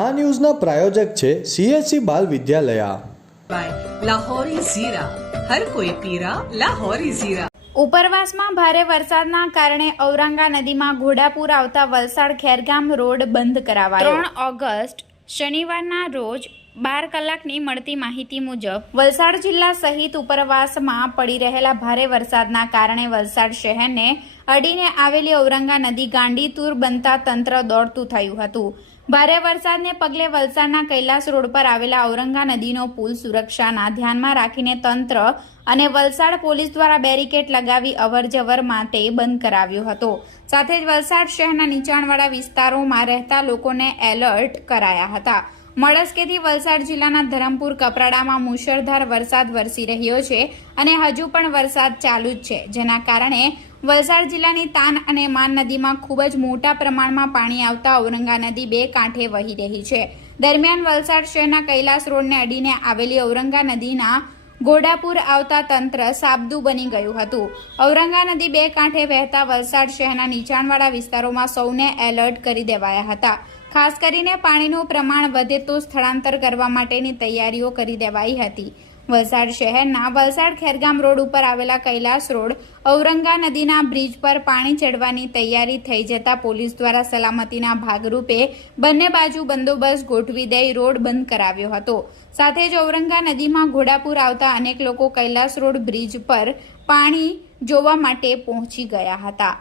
આ ન્યૂઝના પ્રાયોજક છે સીએસસી બાલ વિદ્યાલયા. લાહોરી ઉપરવાસમાં ભારે વરસાદના કારણે ઔરંગા નદીમાં ઘોડાપુર આવતા વલસાડ ખેરગામ રોડ બંધ કરાવાયો. ત્રણ ઓગસ્ટ શનિવારના રોજ બાર કલાકની મળતી માહિતી મુજબ, વલસાડ જિલ્લા સહિત ઉપરવાસમાં પડી રહેલા ભારે વરસાદના કારણે વલસાડ શહેરને અડીને આવેલી ઔરંગા નદી ગાંડીતુર બનતા તંત્ર દોડતું થયું હતું. ભારે વરસાદને પગલે વલસાડના કૈલાસ રોડ પર આવેલા ઔરંગા નદીનો પુલ સુરક્ષાના ધ્યાનમાં રાખીને તંત્ર અને વલસાડ પોલીસ દ્વારા બેરિકેડ લગાવી અવરજવર માટે બંધ કરાવ્યો હતો. સાથે જ વલસાડ શહેરના નીચાણવાળા વિસ્તારોમાં રહેતા લોકોને એલર્ટ કરાયા હતા. મળસ્કેથી વલસાડ જિલ્લાના ધરમપુર કપરાડામાં મુશળધાર વરસાદ વરસી રહ્યો છે અને હજુ પણ વરસાદ ચાલુ જ છે. જેના કારણે વલસાડ જિલ્લાની તાન અને માન નદીમાં ખૂબ જ મોટા પ્રમાણમાં પાણી આવતા ઔરંગા નદી બે કાંઠે વહી રહી છે. દરમિયાન વલસાડ શહેરના કૈલાસ રોડને અડીને આવેલી ઔરંગા નદીના ગોડાપુર આવતા તંત્ર સાબદું બની ગયું હતું. ઔરંગા નદી બે કાંઠે વહેતા વલસાડ શહેરના નીચાણવાળા વિસ્તારોમાં સૌને એલર્ટ કરી દેવાયા હતા. ખાસ કરીને પાણીનું પ્રમાણ વધે તો સ્થળાંતર કરવા માટેની તૈયારીઓ કરી દેવાઈ હતી. વલસાડ શહેરના વલસાડ ખેરગામ રોડ ઉપર આવેલા કૈલાસ રોડ, ઔરંગા નદીના બ્રિજ પર પાણી ચડવાની તૈયારી થઈ જતા પોલીસ દ્વારા સલામતીના ભાગરૂપે બંને બાજુ બંદોબસ્ત ગોઠવી દઈ રોડ બંધ કરાવ્યો હતો. સાથે જ ઔરંગા નદીમાં ઘોડાપુર આવતા અનેક લોકો કૈલાસ રોડ બ્રિજ પર પાણી જોવા માટે પહોંચી ગયા હતા.